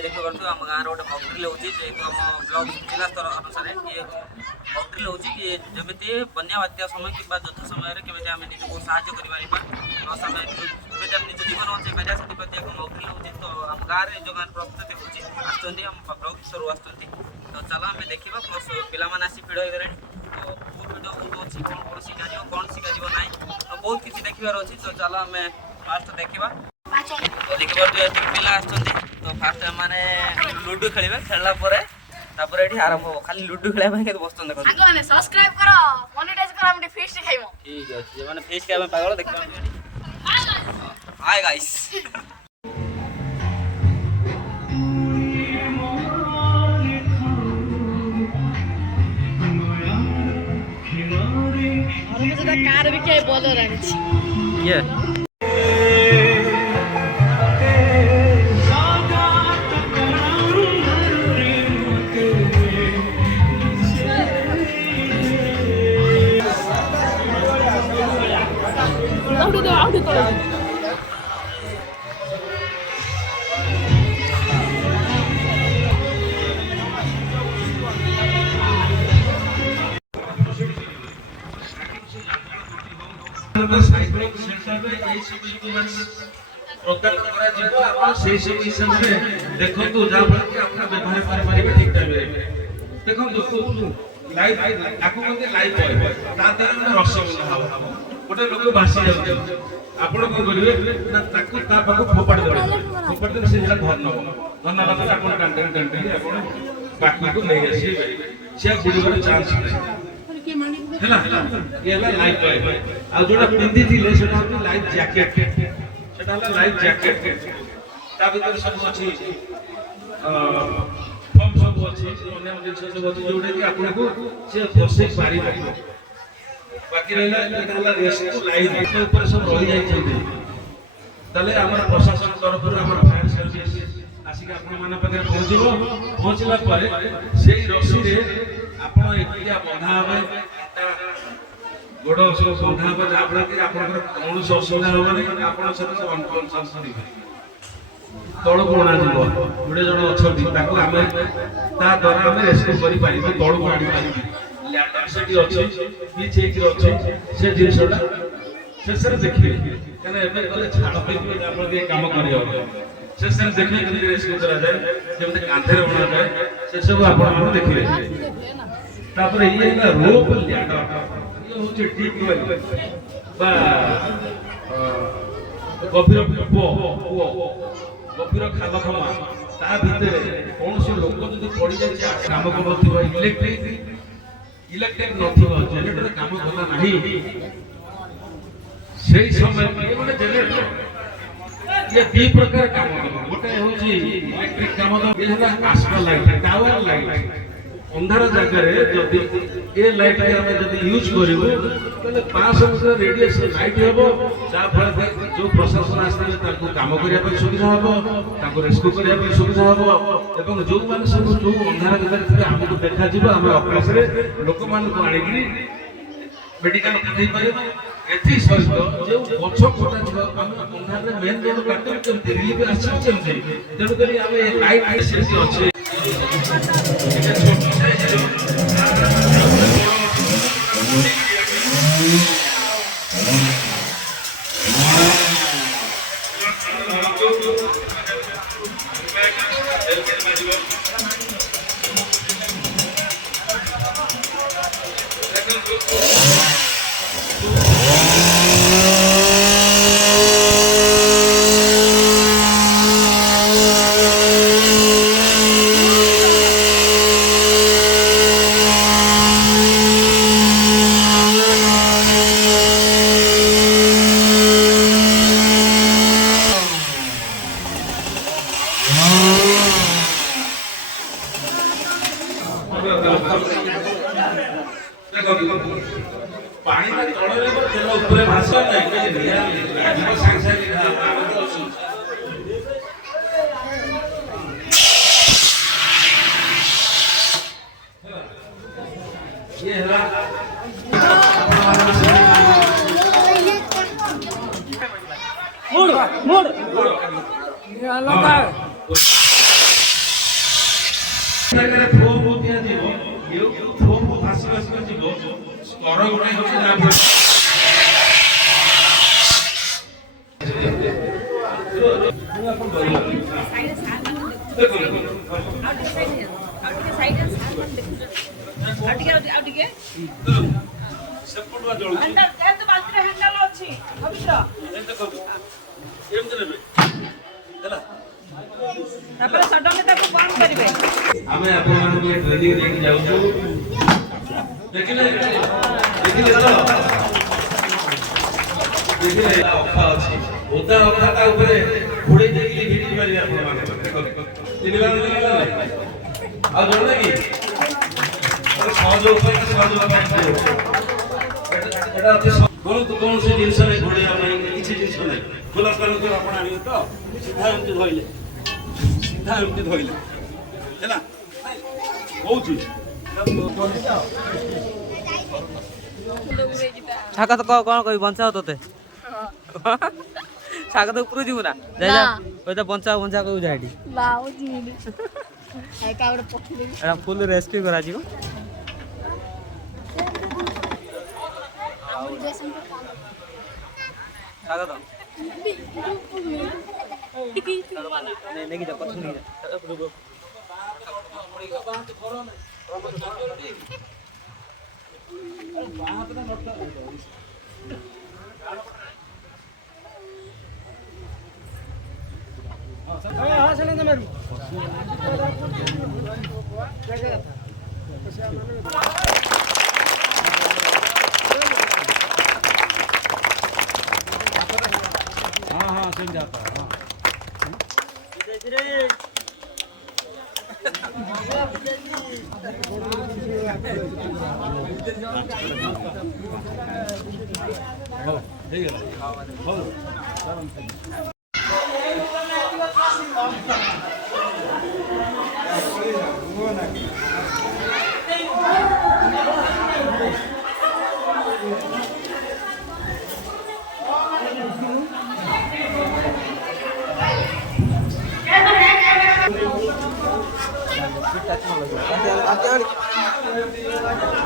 ये देखिए करछु हम गाँव रोड मगड्रिल होची जेहेतु हम ब्लॉक जिला स्तर अनुसार ये मगड्रिल होची कि जमिति बन्या बात्या समय कि यथा समय केमी आम निजको साहाय्य कर समय निज जीवन बचाई पारिया से एक मगड्रिल होची तो हम गाँव में जो गाँव प्रस्तुति होची आसुँच हम ब्लॉक स्तर आसुँच तो चलो आम देखा प्लस पाने आसी भिड़ हो गले तो बहुत भिड बहुत अच्छी कौन कौन शिखा कौन शिखा ना तो बहुत किसी देखार अच्छी तो चलो आम फास्ट देखा तो देखिए पिला तो फास्ट मैंने लुडु खेल खेलला तापर ये आरंभ हो खाली लुडु खेलने के बस माने सब्सक्राइब करो मोनेटाइज करो हम फिस्ट खाइमो ठीक अछि माने फिस्ट के पागल देखबा हाय गाइस और मुझे तो कार भी के बोलो रही ये देखो जहाँ व्यवहार कर ठीक टाइम देखो लाइव आपको लाइव रसगोल्ला गोटे लोक बासी जाए आप कौन करेंगे ना फोपाड़ी देवे फोपाड़ी देवे से धन धन बाकी को नहीं आसवे सी बुड़ार चान्स नहीं लाइव आ जो पिंधि लाइव जैकेट लाइव जैकेट भर सब अच्छी फॉर्म सब अच्छी जिन सब अच्छी जोटा कि आपको सी बसई पार बाकी रहा रेस्क्यू लाइन सब रही जाते आम प्रशासन तरफ फायर सर्विस आसिक आपके पहुँचला से रसी आपड़ एक बंधा हे गोड़ सब बंधा हे जहाँफल कि कौन असुविधा हेनी आप अनकनसियस तल को अणाज गोटे जन अच्छा आम द्वारा आम रेस्क्यू कर तल को आनी लैंडर से अच्छे जिनसा शेष देखिए कहीं छाड़ पे कम कर शेष देखिए कमी रेस्क्यू कराए जमी कांधे अणा जाए से सब आप देखिए ये रोप लैंडर ये हूँ डीप वेल गभीर गभीर खाल खमा ता भितर कौन से लोक जो पड़ जाए काम कर इलेक्ट्रिक जेनेटर काम कला ना से समय गोटे जेनेटर ये दी प्रकार काम गोटे हूँ इलेक्ट्रिक काम आसपा लाइट टावर लाइट अंधार जगह जदि ये लाइट यूज करें 500 मीटर रेडियस लाइट हम जहाँफल जो प्रशासन आसते कम करने सुविधा हम रेस्क्यू करने सुविधा हम जो मैंने सब जो अंधार जगह आमको देखा आम अकाश लोक मान मेडिकल पठे पार सहित जो गछ कटा अंधार मेन रोड काटे रिलीफ आसमी तेणुक आम लाइट से अच्छे पानी में तड़े तेल ऊपर भाषा नहीं सांगे ये मोड़ मोड़ ସେପଟୁଆ ଜଳୁଛି ଏମିତି କରୁ ଏମିତି ନେବେ ହେଲା ଆମେ ଆପଣମାନଙ୍କୁ ଟ୍ରେନିଂ ଦେଇକି ଯାଉଛୁ ଦେଖିଲେ ଦେଖିଲେ ତ ଦେଖିଲେ ଅଖା ଅଛି ଓଦା ଅଖା ତା ଉପରେ ଘୋଡେଇ ଦେଇକି ଭିଡ଼ି ପାରିବେ ଆପଣମାନେ ଆଉ ଜଣେ କି ସହଜ ଉପାୟ ଏଟା ଅଛି କୌଣସି ଜିନିଷରେ ଘୋଡେଇବା ପାଇଁ କିଛି ଜିନିଷ ନାହିଁ ଖୋଲା ସ୍ଥାନକୁ ଆପଣ ଆଣିବେ ତ ସିଧା ଏମିତି ଧଇଲେ ହେଲା କହୁଛି ଛାକ ତ କଣ କହିବି ବଞ୍ଚାଅ ତତେ ଛାକ ତ ଉପରୁ ଯିବୁ ନା ଯାଇ ଯା ওই তো বঞ্চাও কইବୁ যা এটি এটা ফুল রেস্কিউ করা ଯିବ ଛାକ ତ ନେଇକି ଯା ପଛ ନେଇକି ଯା हाँ सुन जाता है Hati-hati.